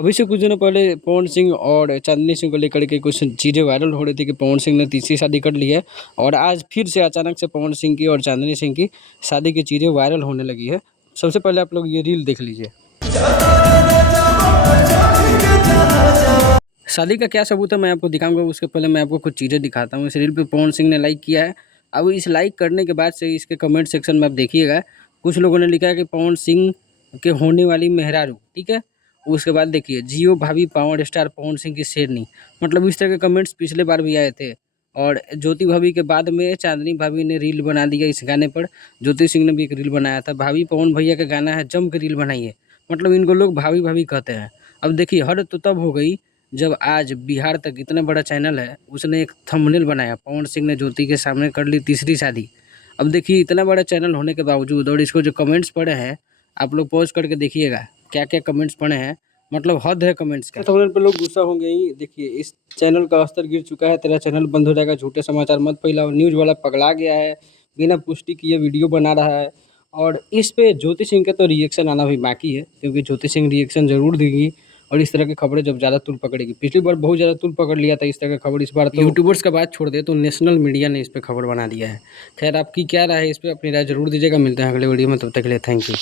अभी से कुछ दिनों पहले पवन सिंह और चांदनी सिंह को लेकर के कुछ चीज़ें वायरल हो रही थी कि पवन सिंह ने तीसरी शादी कर ली है। और आज फिर से अचानक से पवन सिंह की और चांदनी सिंह की शादी की चीज़ें वायरल होने लगी है। सबसे पहले आप लोग ये रील देख लीजिए। शादी का क्या सबूत है मैं आपको दिखाऊंगा, उसके पहले मैं आपको कुछ चीज़ें दिखाता हूँ। इस रील पे पवन सिंह ने लाइक किया है। अब इस लाइक करने के बाद से इसके कमेंट सेक्शन में आप देखिएगा, कुछ लोगों ने लिखा है कि पवन सिंह के होने वाली मेहरारू, ठीक है। उसके बाद देखिए, जियो भाभी पावर स्टार पवन सिंह की शेरनी। मतलब इस तरह के कमेंट्स पिछले बार भी आए थे। और ज्योति भाभी के बाद में चांदनी भाभी ने रील बना दिया इस गाने पर। ज्योति सिंह ने भी एक रील बनाया था, भाभी पवन भैया का गाना है जम के रील बनाइए। मतलब इनको लोग भाभी भाभी कहते हैं। अब देखिए, हद तो तब हो गई जब आज बिहार तक इतना बड़ा चैनल है, उसने एक थंबनेल बनाया, पवन सिंह ने ज्योति के सामने कर ली तीसरी शादी। अब देखिए, इतना बड़ा चैनल होने के बावजूद और इसको जो कमेंट्स पड़े हैं, आप लोग पॉज करके देखिएगा क्या क्या कमेंट्स पड़े हैं। मतलब हद है कमेंट्स का। थंबनेल पे लोग गुस्सा होंगे ही। देखिए, इस चैनल का स्तर गिर चुका है, तेरा चैनल बंद हो जाएगा, झूठे समाचार मत फैलाओ, न्यूज़ वाला पगला गया है, बिना पुष्टि किए वीडियो बना रहा है। और इस पे ज्योति सिंह का तो रिएक्शन आना भी बाकी है, क्योंकि ज्योति सिंह रिएक्शन ज़रूर देगी। और इस तरह की खबरें जब ज़्यादा तूल पकड़ेगी, पिछली बार बहुत ज़्यादा तूल पकड़ लिया था इस तरह की खबर, इस बार तो यूट्यूबर्स का बात छोड़ दे तो नेशनल मीडिया ने इस पे खबर बना दिया है। खैर, आपकी क्या राय है इस पे, अपनी राय जरूर दीजिएगा। मिलते हैं अगले वीडियो में, तब तक के लिए थैंक यू।